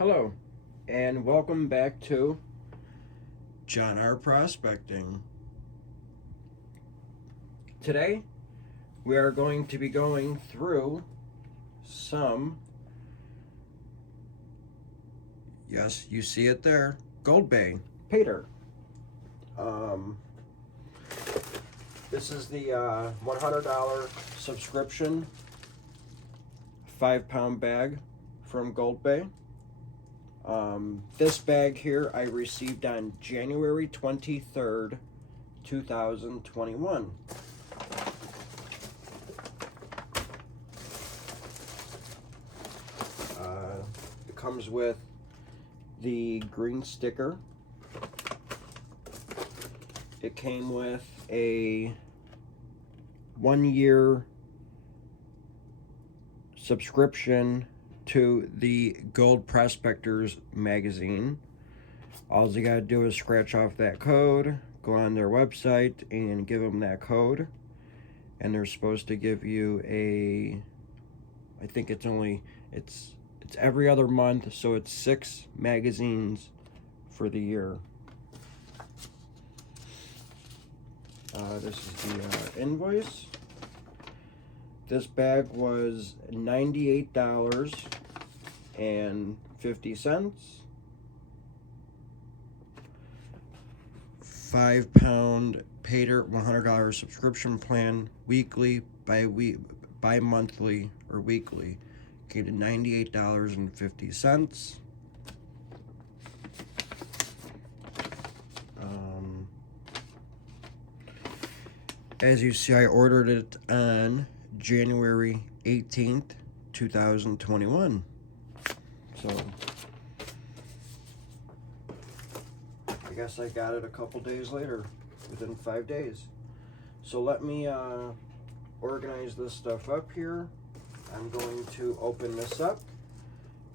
Hello, and welcome back to John R. Prospecting. Today, we are going to be going through some, yes, you see it there, Goldbay, Paydirt. This is the $100 subscription 5-pound bag from Goldbay. This bag here I received on January 23rd, 2021. It comes with the green sticker. It came with a 1-year subscription to the Gold Prospectors magazine. All you gotta do is scratch off that code, go on their website and give them that code, and they're supposed to give you I think it's every other month, so it's 6 magazines for the year. This is the invoice. This bag was $98.50. 5-pound Paydirt $100 subscription plan, weekly, bi-monthly, or weekly. Came to $98.50. As you see, I ordered it on January 18th, 2021. So I guess I got it a couple days later, within 5 days. So let me organize this stuff up here. I'm going to open this up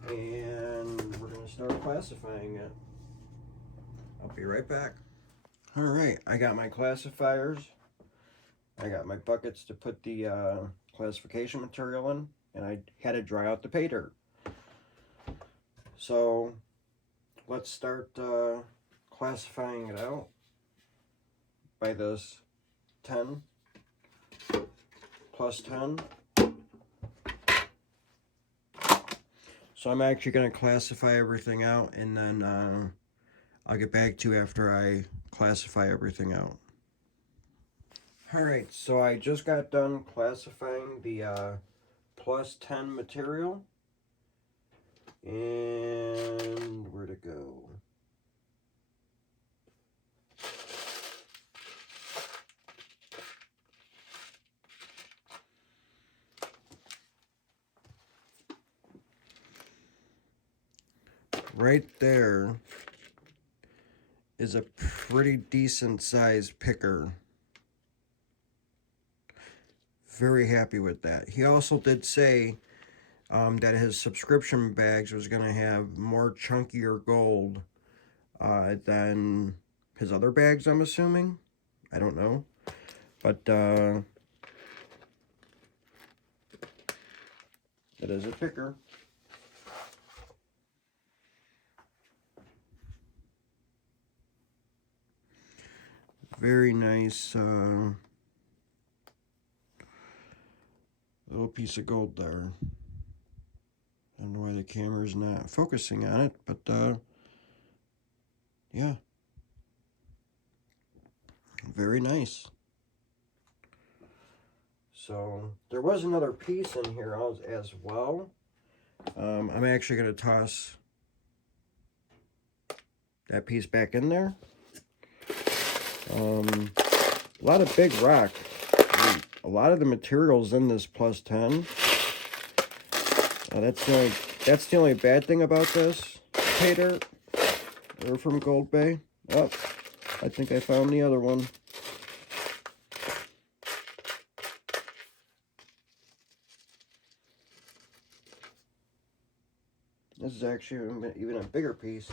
and we're going to start classifying it. I'll be right back. All right, I got my classifiers. I got my buckets to put the classification material in, and I had to dry out the pay dirt. So let's start classifying it out by this 10 plus 10. So I'm actually going to classify everything out, and then I'll get back to you after I classify everything out. Alright, so I just got done classifying the plus 10 material. And where'd it go? Right there is a pretty decent sized picker. Very happy with that. He also did say that his subscription bags was going to have more chunkier gold than his other bags, I'm assuming. I don't know. But it is a picker. Very nice little piece of gold there. I don't know why the camera's not focusing on it, but yeah, very nice. So there was another piece in here as well. I'm actually going to toss that piece back in there. A lot of big rock. A lot of the materials in this plus 10. That's the only bad thing about this Paydirt. They're from Goldbay. Oh, I think I found the other one. This is actually even a bigger piece.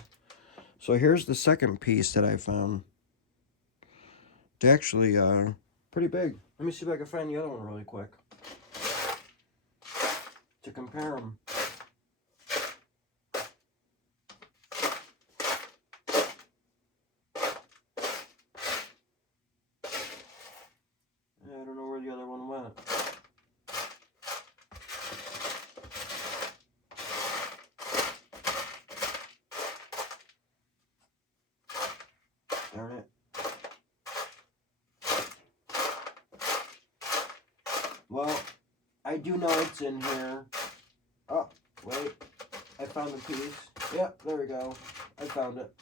So here's the second piece that I found. It's actually pretty big. Let me see if I can find the other one really quick to compare them. Well, I do know it's in here. Oh, wait. I found the piece. Yep, there we go. I found it.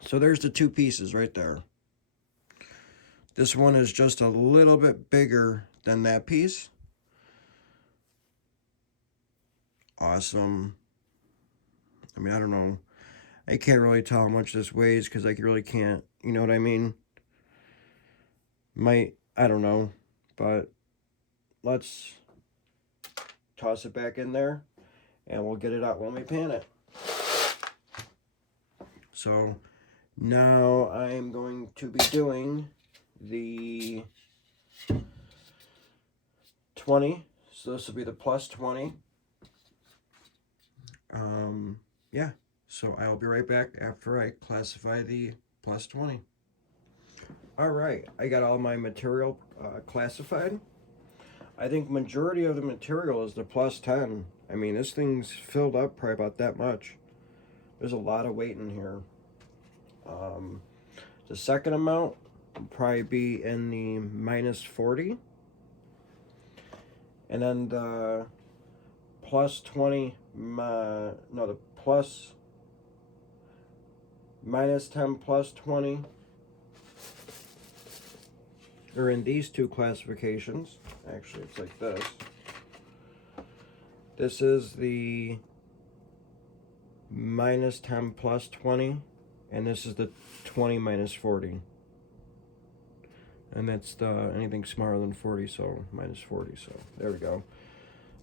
So there's the two pieces right there. This one is just a little bit bigger than that piece. Awesome. I mean, I don't know. I can't really tell how much this weighs because I really can't. You know what I mean? I don't know. But let's toss it back in there and we'll get it out when we pan it. So now I'm going to be doing the 20. So this will be the plus 20. Yeah. So I'll be right back after I classify the plus 20. All right, I got all my material classified. I think majority of the material is the plus 10. I mean, this thing's filled up probably about that much. There's a lot of weight in here. The second amount will probably be in the minus 40. And then the plus 20, the plus minus 10 plus 20 are in these two classifications. Actually, it's like this. This is the minus 10 plus 20, and this is the 20 minus 40. And that's the anything smaller than 40, so minus 40. So there we go.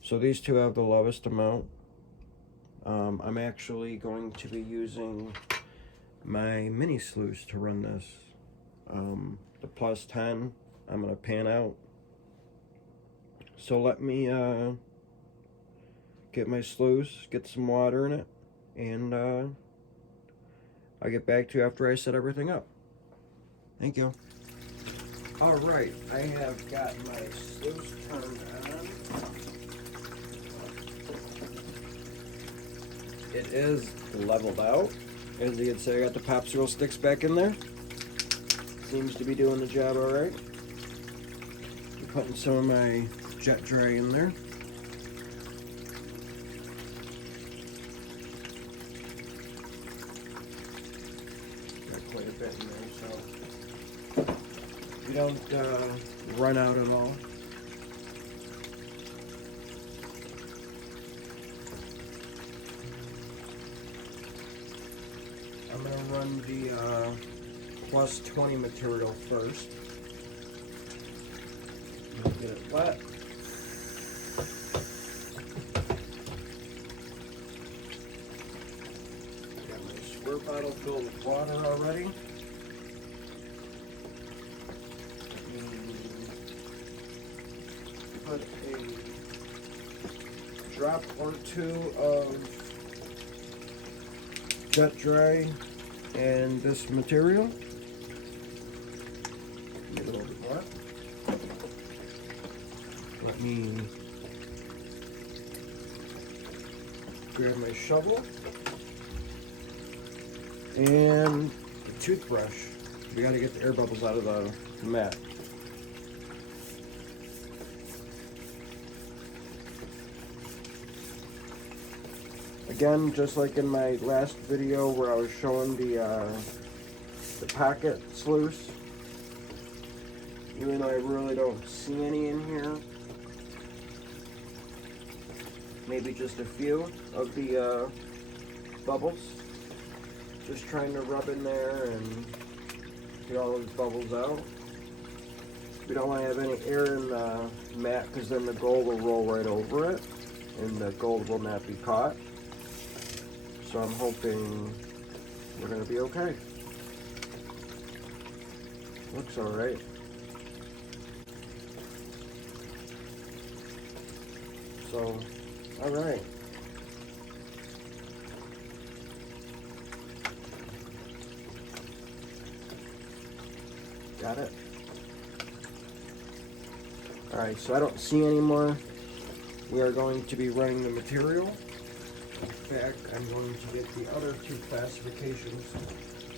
So these two have the lowest amount. I'm actually going to be using my mini sluice to run this. The plus 10, I'm going to pan out. So let me get my sluice, get some water in it, and I'll get back to you after I set everything up. Thank you. All right, I have got my sluice turned on. It is leveled out. As you can see, I got the popsicle sticks back in there. Seems to be doing the job all right. I'm putting some of my jet dry in there. Got quite a bit in there, so you don't run out at all. I'm going to run the plus 20 material first. Get it wet. Got my squirt bottle filled with water already. Put a drop or two of jet dry and this material. Get a little bit more. Let me grab my shovel and the toothbrush. We got to get the air bubbles out of the mat. Again, just like in my last video where I was showing the pocket sluice, even though I really don't see any in here, maybe just a few of the bubbles. Just trying to rub in there and get all those bubbles out. We don't want to have any air in the mat because then the gold will roll right over it and the gold will not be caught. So I'm hoping we're going to be okay. Looks alright. So, alright. Got it? Alright, so I don't see any more. We are going to be running the material. In fact, I'm going to get the other two classifications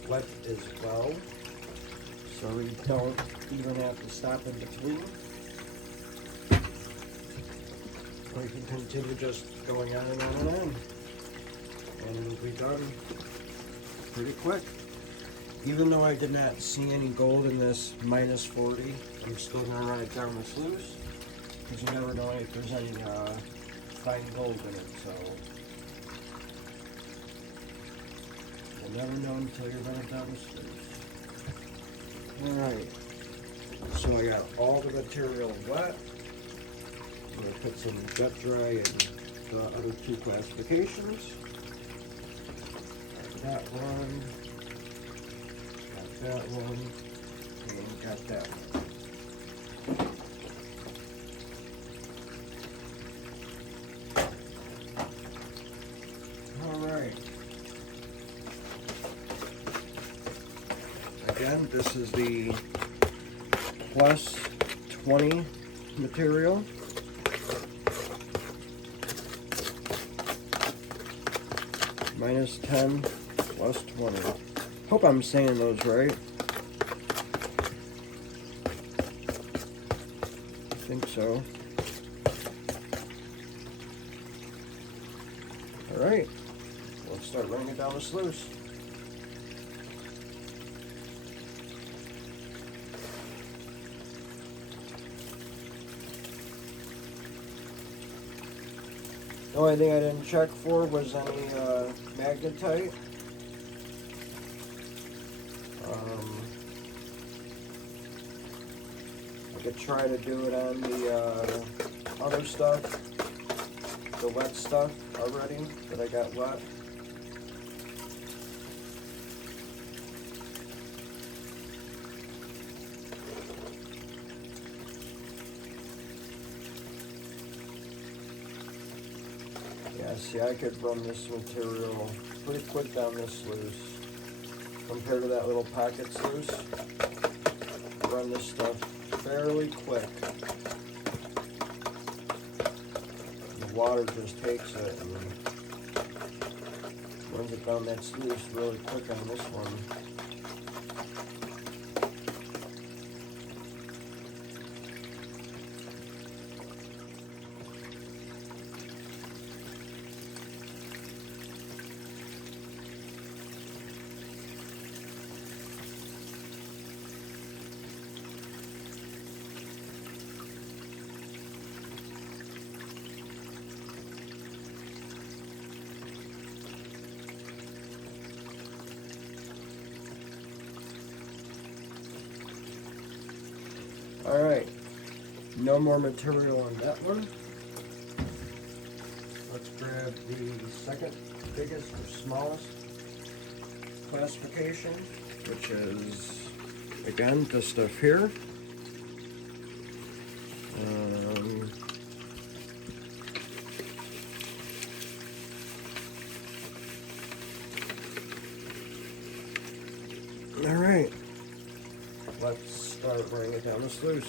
wet as well, so we don't even have to stop in between. We can continue just going on and on and on, and it'll be done pretty quick. Even though I did not see any gold in this -40, I'm still going to run it down the sluice, because you never know if there's any fine gold in it, so you'll never know until you run it down the sluice. Alright, so I got all the material wet. I'm going to put some jet dry in the other two classifications. Got that one, got that one, and got that one. Alright. Again, this is the +20 material. -10, +20. Hope I'm saying those right. I think so. Alright, let's start running it down the sluice. The only thing I didn't check for was any magnetite. I could try to do it on the other stuff, the wet stuff already that I got wet. Yeah, see, I could run this material pretty quick down this sluice compared to that little pocket sluice. Run this stuff fairly quick. The water just takes it and runs it down that sluice really quick on this one. Alright, no more material on that one. Let's grab the second biggest or smallest classification, which is, again, this stuff here. Alright, let's start running it down the sluice.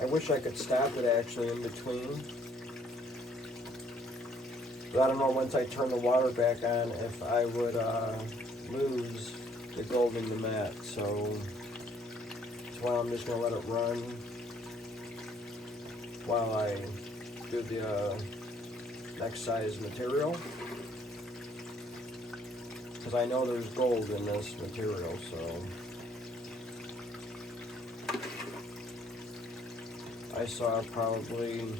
I wish I could stop it actually in between. But I don't know once I turn the water back on if I would lose the gold in the mat. So that's why I'm just going to let it run while I do the next size material. Because I know there's gold in this material, so I saw probably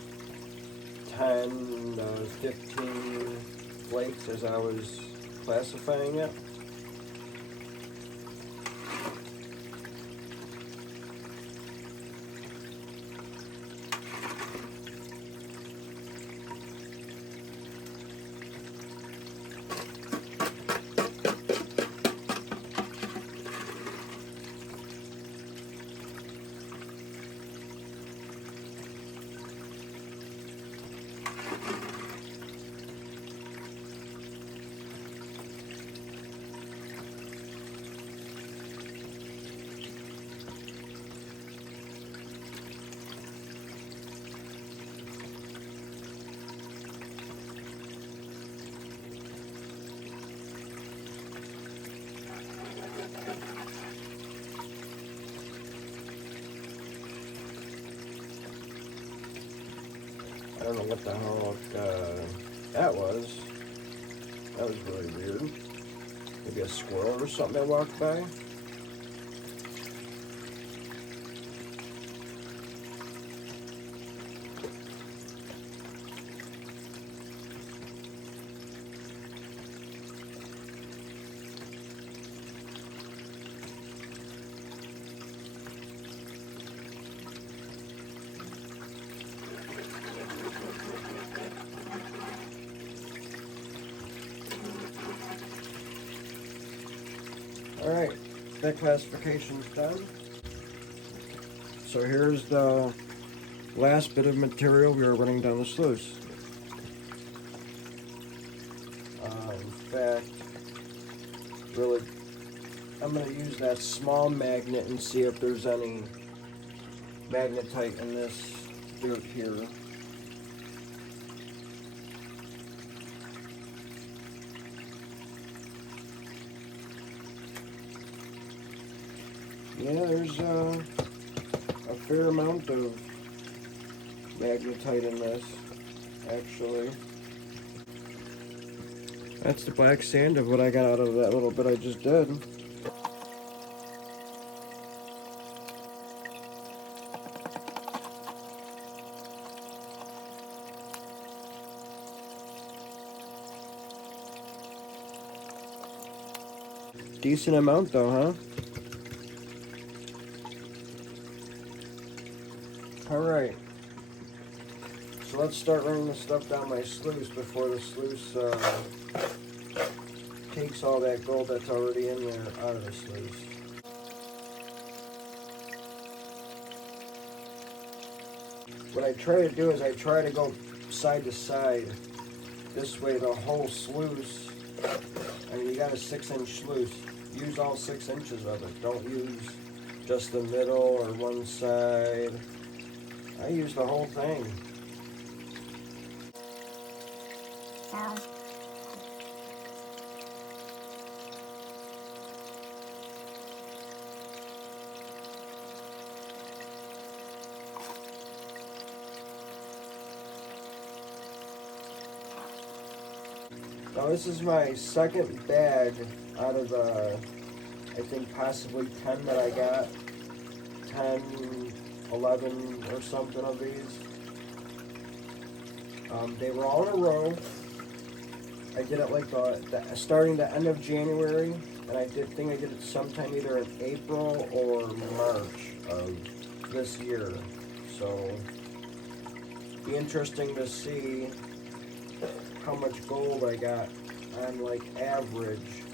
10 to 15 flakes as I was classifying it. I don't know what the hell that was. That was really weird. Maybe a squirrel or something that walked by. Alright, that classification's done. So here's the last bit of material we are running down the sluice. In fact, really, I'm going to use that small magnet and see if there's any magnetite in this dirt here. Yeah, there's a fair amount of magnetite in this, actually. That's the black sand of what I got out of that little bit I just did. Decent amount though, huh? Alright, so let's start running the stuff down my sluice before the sluice takes all that gold that's already in there out of the sluice. What I try to do is I try to go side to side. This way the whole sluice, I mean you got a 6-inch sluice, use all 6 inches of it. Don't use just the middle or one side. I use the whole thing. Now this is my second bag out of the, I think possibly 10 that I got. 10, 11 or something of these. They were all in a row. I did it like starting the end of January, and I think I did it sometime either in April or March of this year. So, be interesting to see how much gold I got on like average,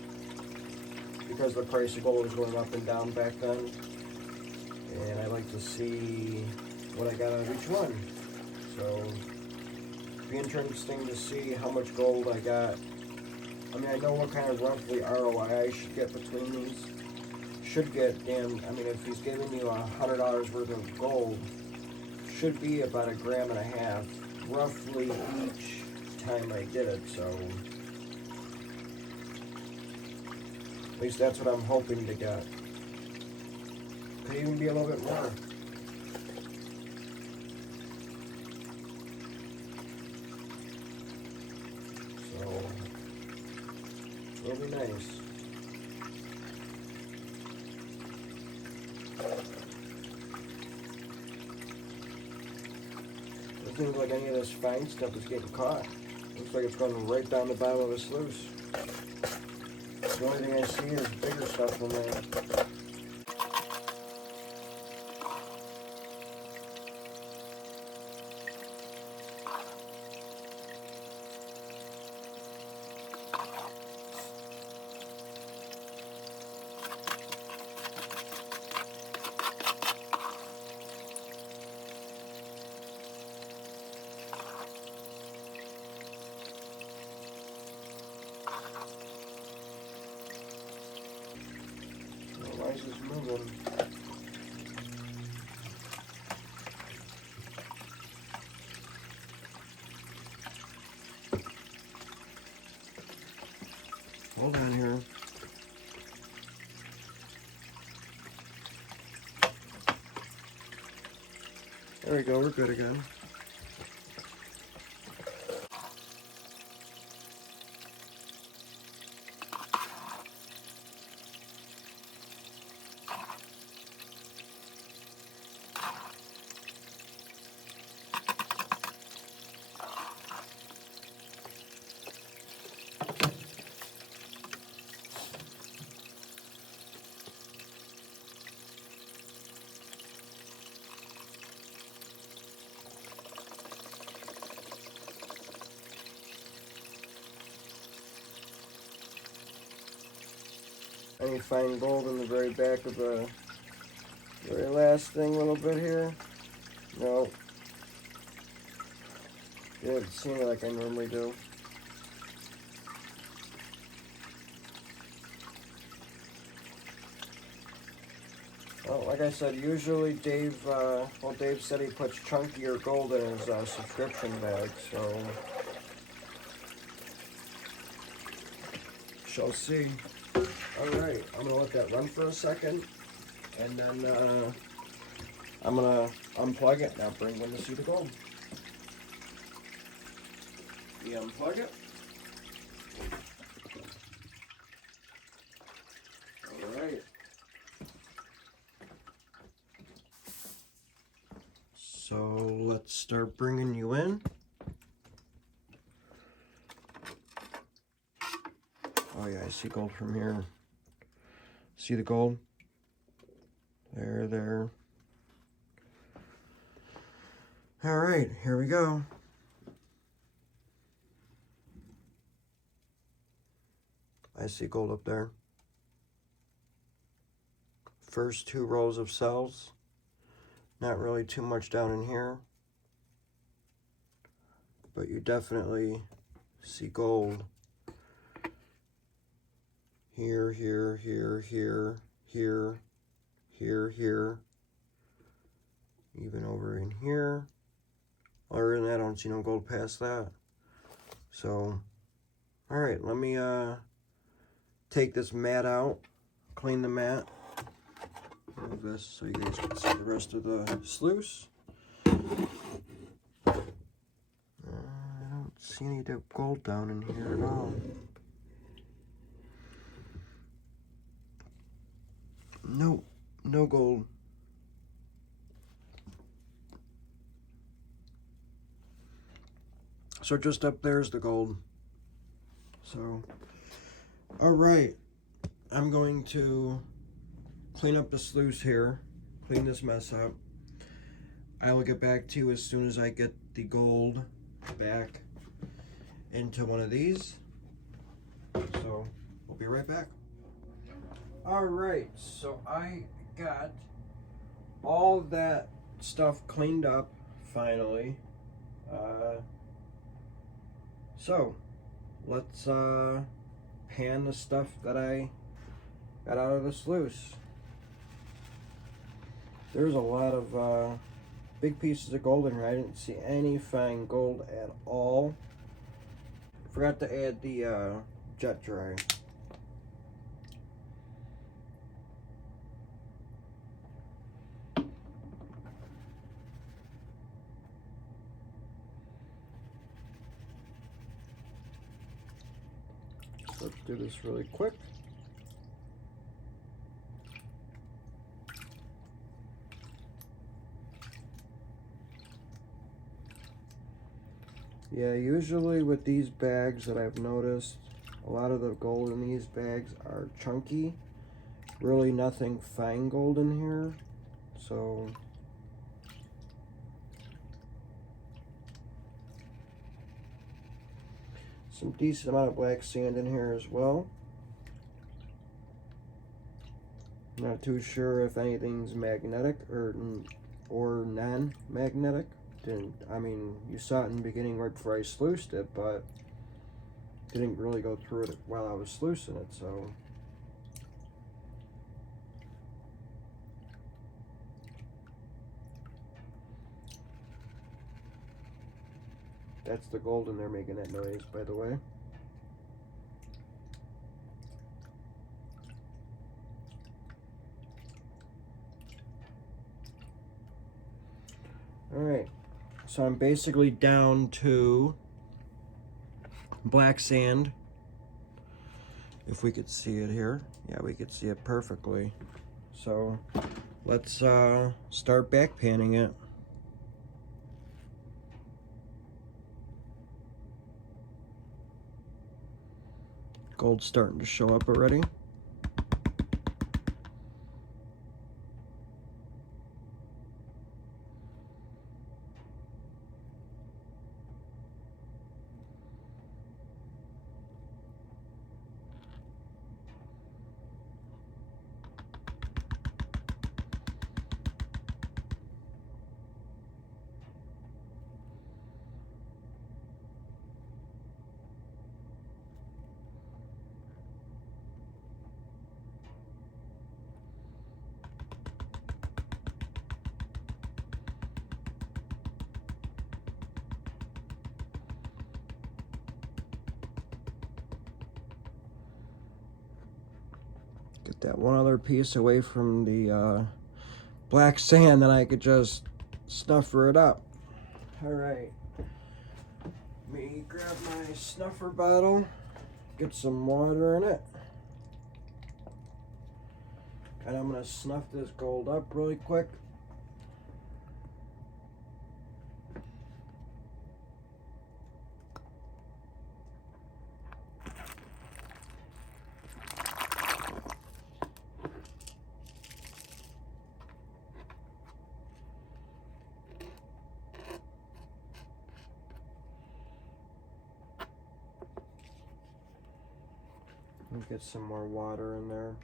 because the price of gold was going up and down back then. And I like to see what I got out of each one. So, be interesting to see how much gold I got. I mean, I know what kind of roughly ROI I should get between these. Should get, I mean, if he's giving you $100 worth of gold, should be about 1.5 grams, roughly each time I did it. So, at least that's what I'm hoping to get. Could even be a little bit more. So, it'll be nice. It seems like any of this fine stuff is getting caught. Looks like it's going right down the bottom of the sluice. The only thing I see is bigger stuff in there. Why is this moving? Hold on here. There we go, we're good again. any fine gold in the very back of the very last thing a little bit here. No. Didn't seem like I normally do. Well, like I said, usually Dave, Dave said he puts chunkier gold in his subscription bag, so shall see. Alright, I'm going to let that run for a second, and then I'm going to unplug it and I'll bring in the suit of gold. You unplug it. Alright. So let's start bringing you in. Oh yeah, I see gold from here. See the gold? There. All right, here we go. I see gold up there. First 2 rows of cells. Not really too much down in here. But you definitely see gold. Here. Even over in here. Other than that, I don't see no gold past that. So, alright, let me take this mat out, clean the mat. Move this so you guys can see the rest of the sluice. I don't see any gold down in here at all. Nope, no gold. So just up there's the gold. So, alright, I'm going to clean up the sluice here, clean this mess up. I will get back to you as soon as I get the gold back into one of these. So, we'll be right back. Alright, so I got all of that stuff cleaned up, finally. So, let's pan the stuff that I got out of the sluice. There's a lot of big pieces of gold in here. I didn't see any fine gold at all. Forgot to add the jet dry. Let's do this really quick. Yeah, usually with these bags that I've noticed, a lot of the gold in these bags are chunky. Really nothing fine gold in here. So some decent amount of black sand in here as well. Not too sure if anything's magnetic or non-magnetic. I mean, you saw it in the beginning right before I sluiced it, but didn't really go through it while I was sluicing it, so. That's the gold in there making that noise, by the way. Alright, so I'm basically down to black sand. If we could see it here. Yeah, we could see it perfectly. So let's start back panning it. Gold's starting to show up already. Get that one other piece away from the black sand, then I could just snuffer it up. Alright. Let me grab my snuffer bottle, get some water in it. And I'm going to snuff this gold up really quick. Get some more water in there.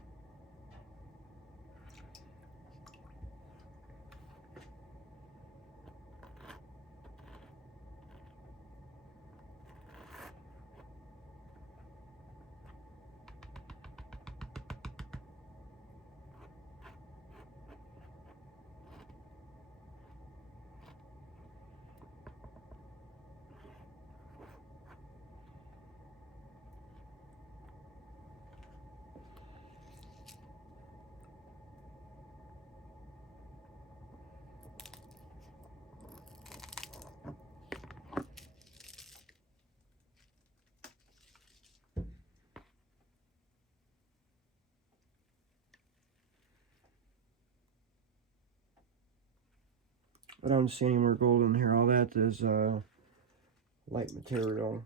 I don't see any more gold in here. All that is light material.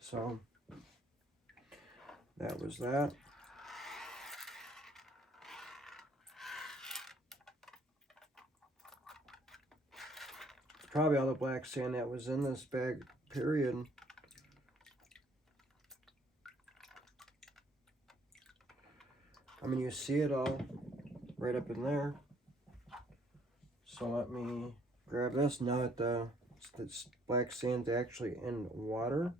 So that was that. It's probably all the black sand that was in this bag, period. I mean, you see it all right up in there. So let me grab this. Now that the black sand's actually in water.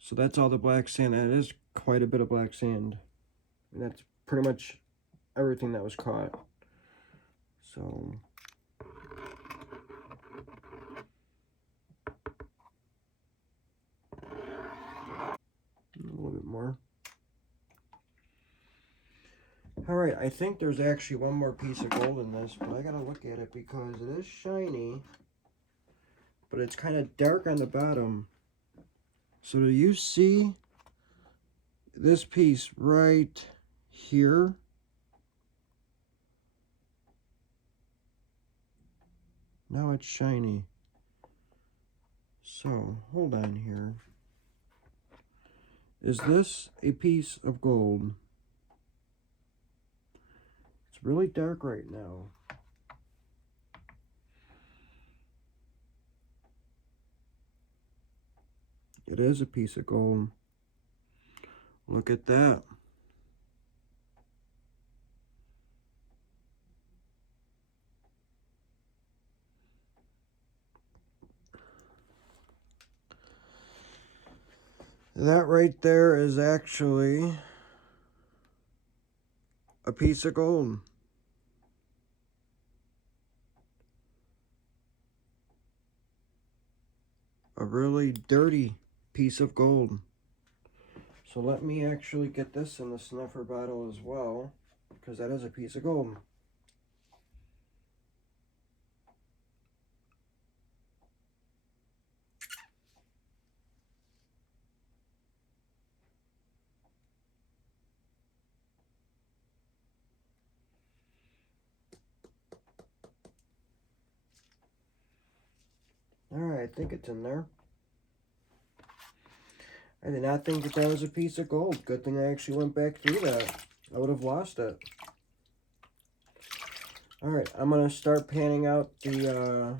So that's all the black sand. That is quite a bit of black sand. And that's pretty much everything that was caught. So a little bit more. Alright, I think there's actually one more piece of gold in this, but I gotta look at it because it is shiny, but it's kind of dark on the bottom. So do you see this piece right here? Now it's shiny. So, hold on here. Is this a piece of gold? It's really dark right now. It is a piece of gold. Look at that. That right there is actually a piece of gold. A really dirty piece of gold. So let me actually get this in the snuffer bottle as well, because that is a piece of gold. Alright, I think it's in there. I did not think that that was a piece of gold. Good thing I actually went back through that. I would have lost it. Alright, I'm going to start panning out the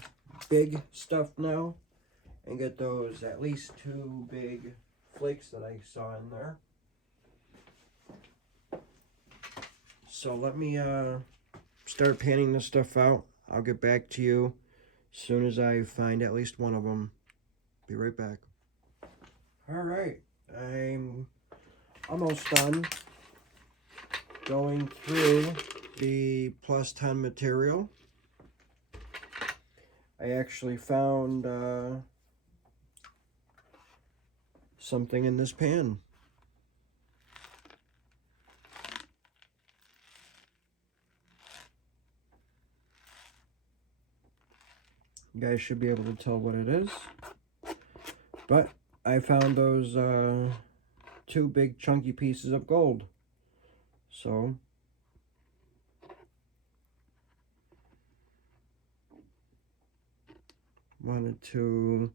big stuff now. And get those at least 2 big flakes that I saw in there. So let me start panning this stuff out. I'll get back to you as soon as I find at least one of them. Be right back. All right, I'm almost done going through the plus 10 material. I actually found something in this pan. You guys should be able to tell what it is. But I found those two big chunky pieces of gold. So wanted to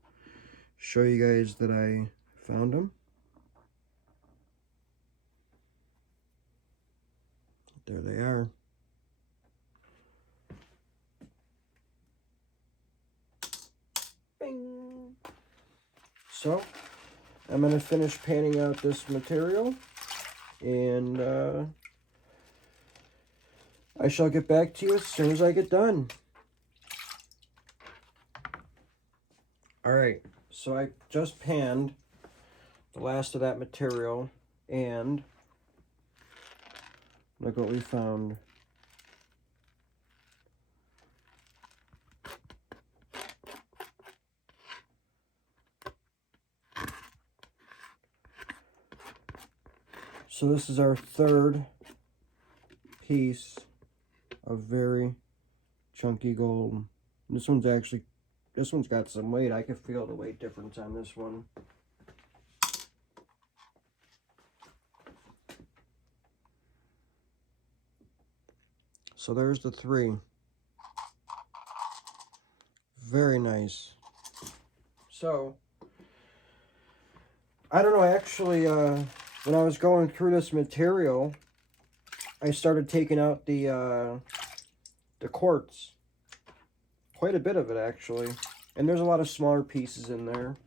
show you guys that I found them. There they are. Bing. So I'm going to finish panning out this material, and I shall get back to you as soon as I get done. Alright, so I just panned the last of that material, and look what we found. So this is our third piece of very chunky gold. This one's got some weight. I can feel the weight difference on this one. So there's the three. Very nice. So I don't know, actually, when I was going through this material, I started taking out the quartz. Quite a bit of it, actually. And there's a lot of smaller pieces in there.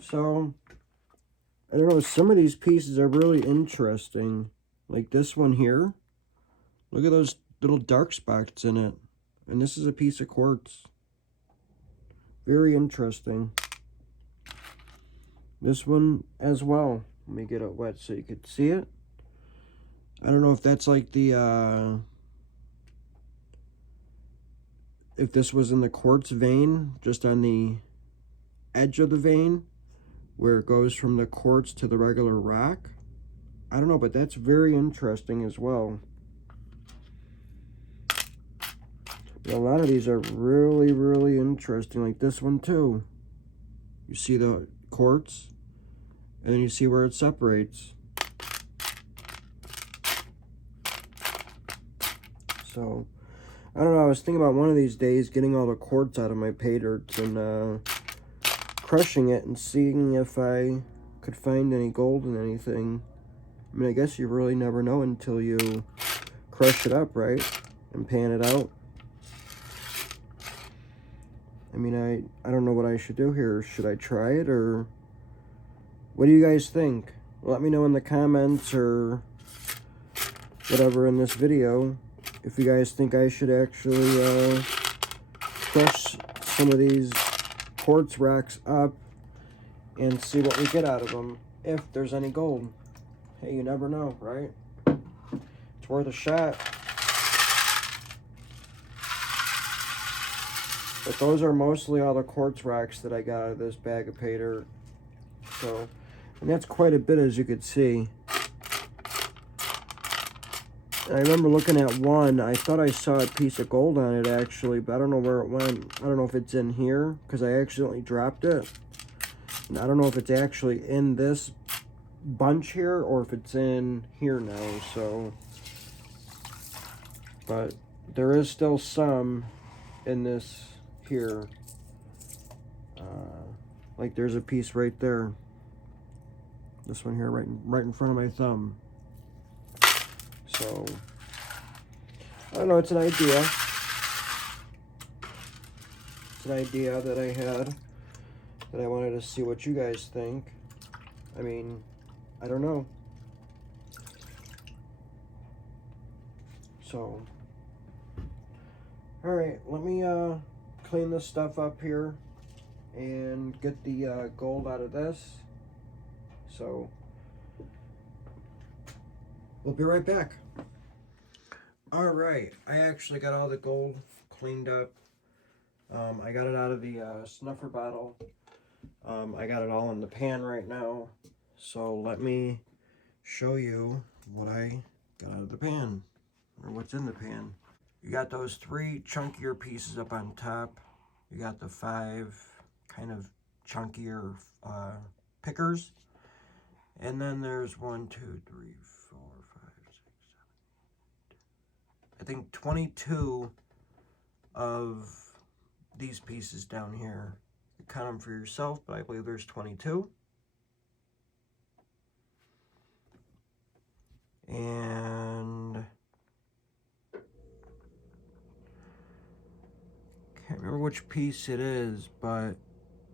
So, I don't know, some of these pieces are really interesting. Like this one here. Look at those little dark spots in it. And this is a piece of quartz. Very interesting. This one as well. Let me get it wet so you could see it. I don't know if that's like the, if this was in the quartz vein, just on the edge of the vein, where it goes from the quartz to the regular rock. I don't know, but that's very interesting as well. But a lot of these are really, really interesting, like this one too. You see the quartz, and then you see where it separates. So, I don't know, I was thinking about one of these days getting all the quartz out of my Paydirt and crushing it and seeing if I could find any gold in anything. I mean, I guess you really never know until you crush it up, right? And pan it out. I mean, I don't know what I should do here. Should I try it, or what do you guys think? Let me know in the comments or whatever in this video if you guys think I should actually crush some of these quartz rocks up and see what we get out of them, if there's any gold. Hey, you never know, right? It's worth a shot. But those are mostly all the quartz rocks that I got out of this bag of Paydirt. So, and that's quite a bit, as you could see. And I remember looking at one, I thought I saw a piece of gold on it actually, but I don't know where it went. I don't know if it's in here, because I accidentally dropped it. And I don't know if it's actually in this bunch here, or if it's in here now, so. But there is still some in this here. Like there's a piece right there. This one here, right in front of my thumb. So, I don't know, it's an idea. It's an idea that I had, that I wanted to see what you guys think. I mean, I don't know. So, All right, let me clean this stuff up here and get the gold out of this. So we'll be right back. All right, I actually got all the gold cleaned up. I got it out of the snuffer bottle. I got it all in the pan right now. So let me show you what I got out of the pan, or what's in the pan. You got those 3 chunkier pieces up on top. You got the 5 kind of chunkier pickers. And then there's 1, 2, 3, 4, 5, 6, 7, 8, I think 22 of these pieces down here. You count them for yourself, but I believe there's 22. And can't remember which piece it is, but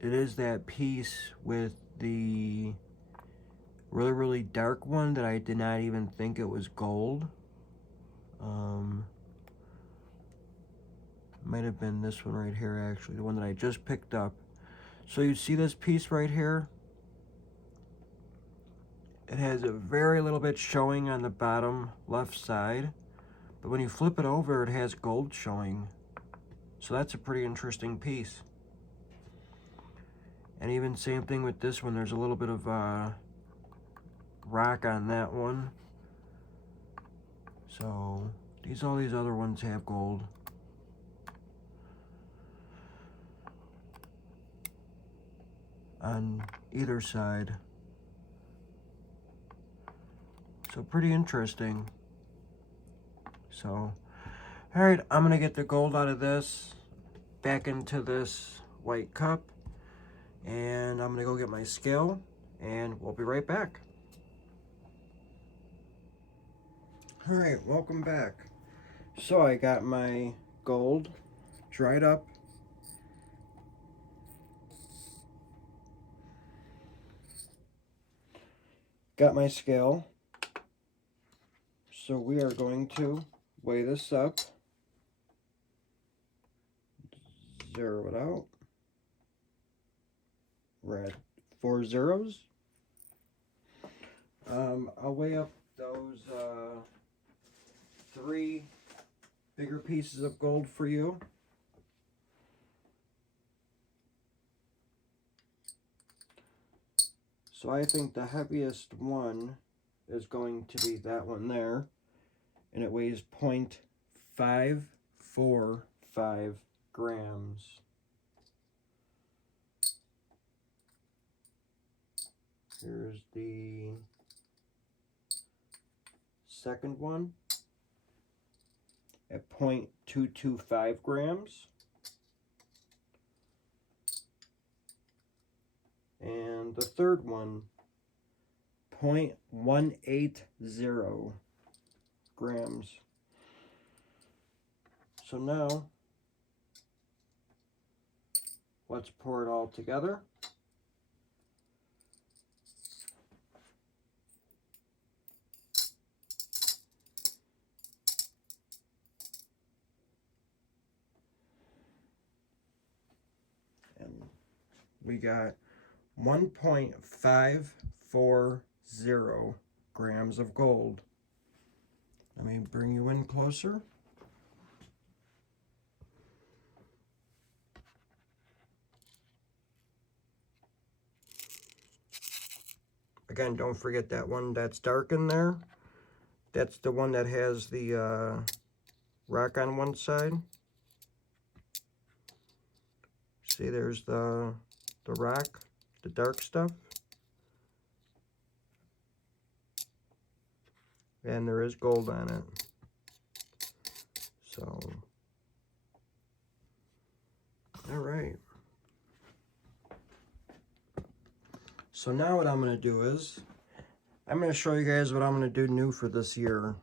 it is that piece with the really dark one that I did not even think it was gold. Might have been this one right here, actually, the one that I just picked up. So you see this piece right here? It has a very little bit showing on the bottom left side, but when you flip it over, it has gold showing. So that's a pretty interesting piece. And even same thing with this one, there's a little bit of rock on that one. So all these other ones have gold. On either side. So pretty interesting. So, all right, I'm gonna get the gold out of this, back into this white cup, and I'm gonna go get my scale, and we'll be right back. All right, welcome back. So I got my gold dried up. Got my scale. So we are going to weigh this up. Zero it out. We're at 4 zeros. I'll weigh up those 3 bigger pieces of gold for you. So I think the heaviest one is going to be that one there, and it weighs 0.545 grams. Here's the second one at 0.225 grams. And the third one, 0.180 grams. So now, let's pour it all together. And we got 1.540 grams of gold. Let me bring you in closer. Again, don't forget that one that's dark in there. That's the one that has the rock on one side. See, there's the rock, the dark stuff. And there is gold on it. So, all right. So now what I'm going to do is, I'm going to show you guys what I'm going to do new for this year.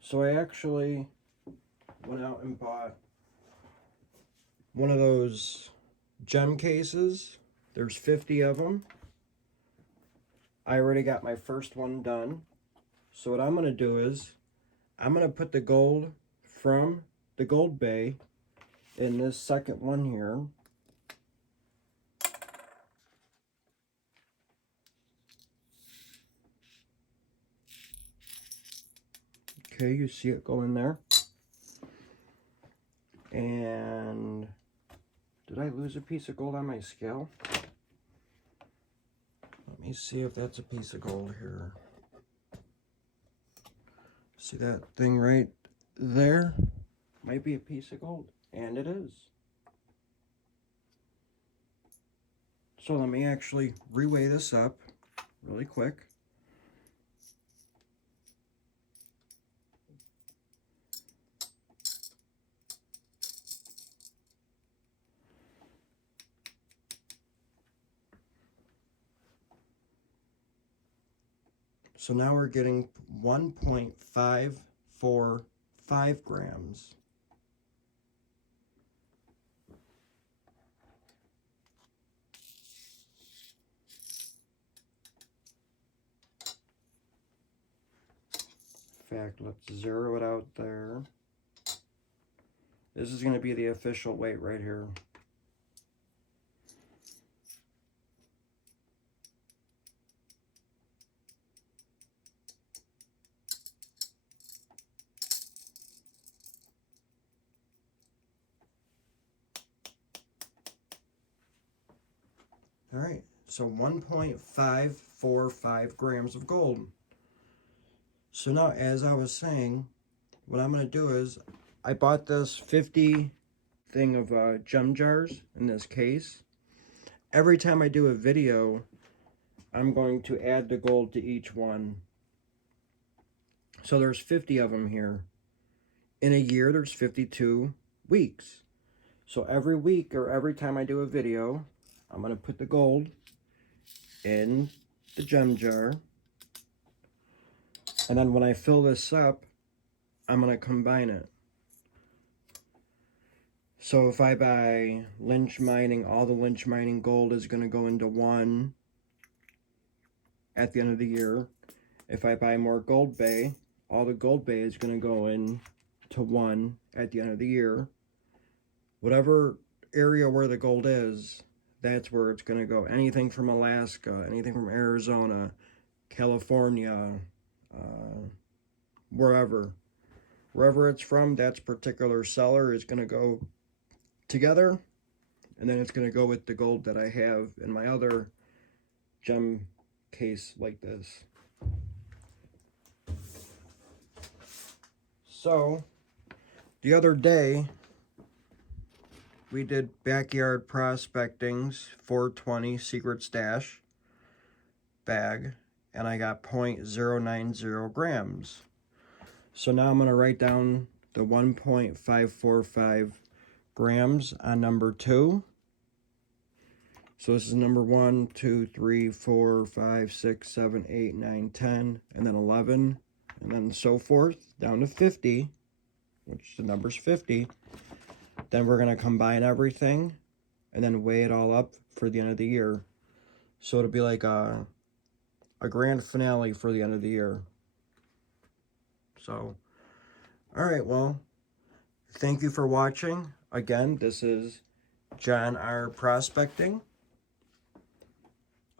So I actually went out and bought one of those gem cases. There's 50 of them. I already got my first one done. So what I'm going to do is, I'm going to put the gold from the Goldbay in this second one here. Okay, you see it go in there. And did I lose a piece of gold on my scale? Let me see if that's a piece of gold here. See that thing right there? Might be a piece of gold, and it is. So let me actually reweigh this up really quick. So now we're getting 1.545 grams. In fact, let's zero it out there. This is going to be the official weight right here. All right, so 1.545 grams of gold. So now, as I was saying, what I'm going to do is, I bought this 50 thing of gem jars in this case. Every time I do a video, I'm going to add the gold to each one. So there's 50 of them here. In a year, there's 52 weeks. So every week or every time I do a video, I'm going to put the gold in the gem jar. And then when I fill this up, I'm going to combine it. So if I buy lynch mining, all the lynch mining gold is going to go into one at the end of the year. If I buy more Goldbay, all the Goldbay is going to go in to one at the end of the year. Whatever area where the gold is, that's where it's going to go. Anything from Alaska, anything from Arizona, California, wherever it's from, that particular seller is going to go together, and then it's going to go with the gold that I have in my other gem case like this. So the other day we did backyard prospecting's 420 secret stash bag, and I got 0.090 grams. So now I'm going to write down the 1.545 grams on number 2. So this is number 1, 2, 3, 4, 5, 6, 7, 8, 9, 10, and then 11, and then so forth, down to 50, which the number's 50. Then we're going to combine everything and then weigh it all up for the end of the year. So it'll be like a grand finale for the end of the year. So, all right, well, thank you for watching. Again, this is John R. Prospecting.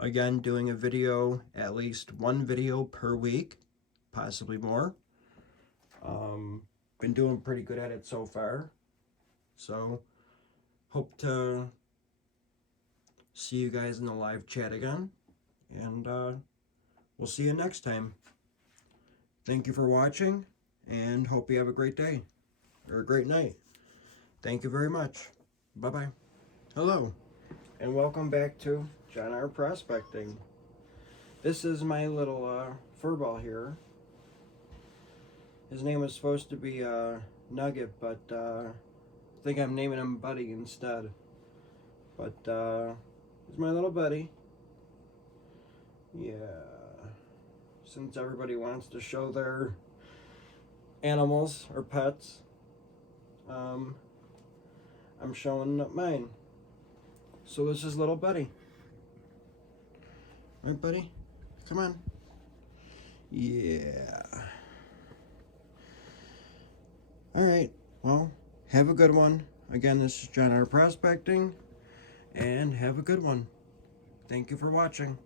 Again, doing a video, at least one video per week, possibly more. Been doing pretty good at it so far. So, hope to see you guys in the live chat again. And we'll see you next time. Thank you for watching, and hope you have a great day, or a great night. Thank you very much. Bye-bye. Hello, and welcome back to John R. Prospecting. This is my little furball here. His name was supposed to be Nugget, but I think I'm naming him Buddy instead. But he's my little buddy. Yeah. Since everybody wants to show their animals or pets, I'm showing mine. So this is little Buddy. Right, Buddy? Come on. Yeah. All right. Well, Have a good one. Again, this is John R. Prospecting, and have a good one. Thank you for watching.